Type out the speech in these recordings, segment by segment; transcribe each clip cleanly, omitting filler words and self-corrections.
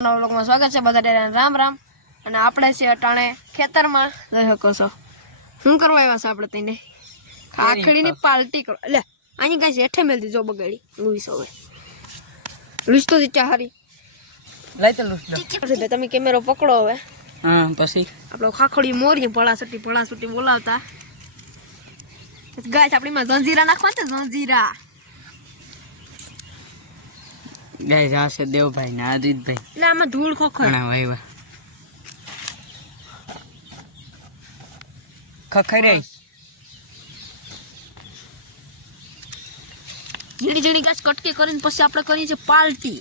વ્લોગમાં સ્વાગત છે બધા રામ રામ અને આપણે છે અટાણે ખેતરમાં જોઈ શકો છો શું કરવા આવ્યા છે આપણે તેને ખાખડીની પાર્ટી કરો એટલે અહીં કાંઈ હેઠે મેલતી જો બગાડી લુઈસ હવે લુઈસ તો દીચા હારી લઈ તો લૂસ તમે કેમેરો પકડો હવે હા પછી આપણે ખાખડી મોરી ભળાસુટી બોલાવતા ગાય આપણી માં જંજીરા નાખવા છે જંજીરા ગાય જાશે દેવભાઈ ને આદિતભાઈ એટલે આમાં ધૂળ ખોખર ઘણા વાયવા ખખરાઈ ઝીણી ઝીણી ગાય કટકી કરીને પછી આપણે કરીએ છીએ પાર્ટી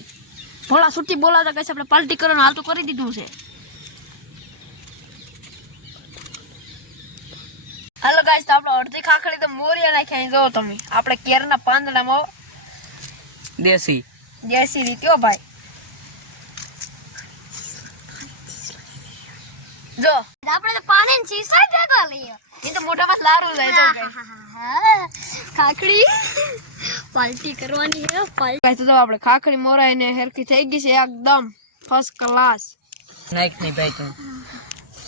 ભળાસુટી બોલાવતા ગાય આપણે પાર્ટી કરવાનું હાલ તો કરી દીધું છે હાલો ગાઈસ તો આપણે અડધી ખાખડી તો મોરિયા નાખ્યા જો તમે આપણે કેરના પાંદડામાં દેશી રીતે હો ભાઈ જો આપણે તો પાણી ને શીશા ભેગા લઈએ એ તો મોટામાં લારું જાય તો ખાખડી પાર્ટી કરવાની છે ગાઈસ તો આપણે ખાખડી મોરાઈને હેરકી થઈ ગઈ છે એકદમ ફર્સ્ટ ક્લાસ નાખ નહીં ભાઈ તું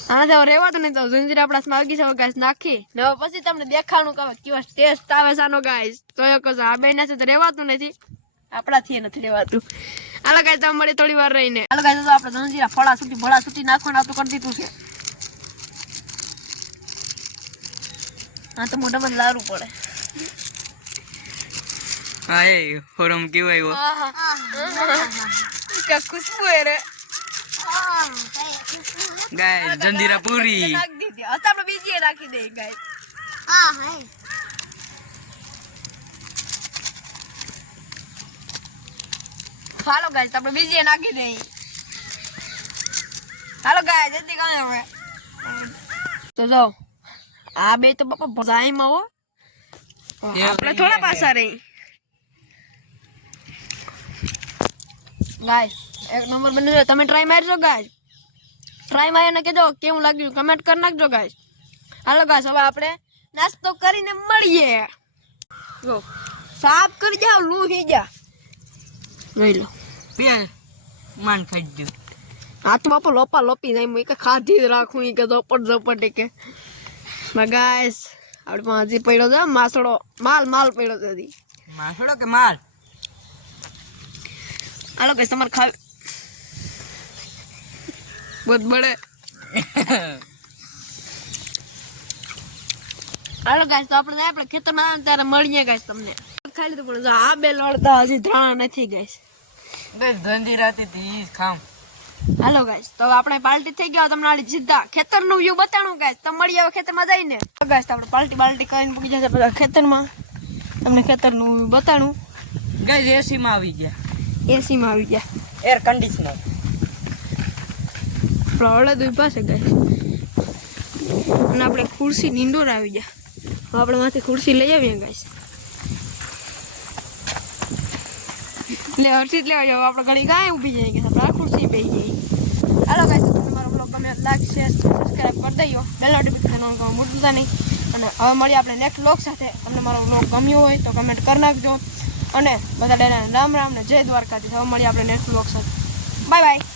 આના તો રહેવાતું નહીં તો જંજીર આપણા હાથમાં આવી ગઈ છે ગાઈસ નાખી ને હવે પછી તમને દેખાણું કે કેવો ટેસ્ટ આવે છે આનો ગાઈસ તો એ કહો આ બે નાથી તો રહેવાતું નથી આપણાથી નથી રહેવાતું હાલો ગાઈસ તમે મળે થોડી વાર રહીને હાલો ગાઈસ તો આપણે જંજીરા ભળા સુટી નાખવાનું આપણે કરી દીધું છે હા તો મોઢામાં લારું પડે હા એ હોરમ કેવાય કે ખુશ્બુ હે રે ગાય જંજીરા પૂરી નાખી દીધી હવે આપણે બીજી નાખી દઈએ ગાઈસ હા હા હાલો ગાઈસ આપણે બીજી નાખી દઈએ હાલો ગાઈસ જલ્દી કાંઈ હવે તો જો આ બે તો બાપા ભજાઈમાં હો આપણે થોડા પાછા રહી ગાઈસ એક નંબર બની ગયો તમે ટ્રાય મારજો ગાઈસ ટ્રાય મારીને કહેજો કેવું લાગ્યું કમેન્ટ કરી નાખજો ગાઈસ હાલો ગાઈસ હવે આપણે નાસ્તો કરીને મળીએ જો સાફ કરી જાવ લૂહી જા જોઈ લો પે માન ખાઈ ગયું આ તો બાપા લોપા લોપી જાય મેં કે ખાધી જ રાખું કે ઝપટ કે ગાઈસ આપણે હજી પડ્યો છે માસડો માલ પડ્યો છે હજી માસડો કે માલ હાલો ગાઈસ તમારે ખાવ बहुत बड़े હાલો ગાઈસ તો આપણે ખેતરમાં ત્યારે મળીએ ગાઈસ તમને ખાઈ લીધું પણ આ બે લડતા હજી ધ્રાણા નથી ગાઈસ બસ જંજીરા થી ખામ હાલો ગાઈસ તો આપણે પાર્ટી થઈ ગયા તમને આલી સીધા ખેતરનું વ્યૂ બતાણું ગાઈસ તો મળીએ હવે ખેતરમાં જઈને ગાઈસ તો આપણે પાર્ટી કરીને પૂકી જશે બધા ખેતરમાં તમને ખેતરનું વ્યૂ બતાણું ગાય એસી માં આવી ગયા એસીમાં આવી ગયા એર કન્ડિશનર હળદ પાસે ગાઈસ અને આપણે ખુરશી નીંદોર આવી ગયા આપણે માંથી ખુરશી લઈ આવીએ ગાઈસ એટલે હર્ષિત લેવા જાવ આપણે ઘણી ગાય ઊભી જઈએ કે આપણે આ ખુરશી બેસી જઈએ હાલો ગાઈસ તમારો બ્લોગ ગમે લાઈક શેર સબસ્ક્રાઇબ કરી દઈયો બેલ નોટિફિકેશન ઓન કરવાનું ભૂલતા નહીં અને હવે મળીએ આપણે નેક્સ્ટ બ્લોગ સાથે તમને મારો બ્લોગ ગમ્યો હોય તો કમેન્ટ કરી નાખજો અને બધા રામ રામ ને જય દ્વારકાથી હવે મળીએ આપણે નેક્સ્ટ બ્લોગ સાથે બાય બાય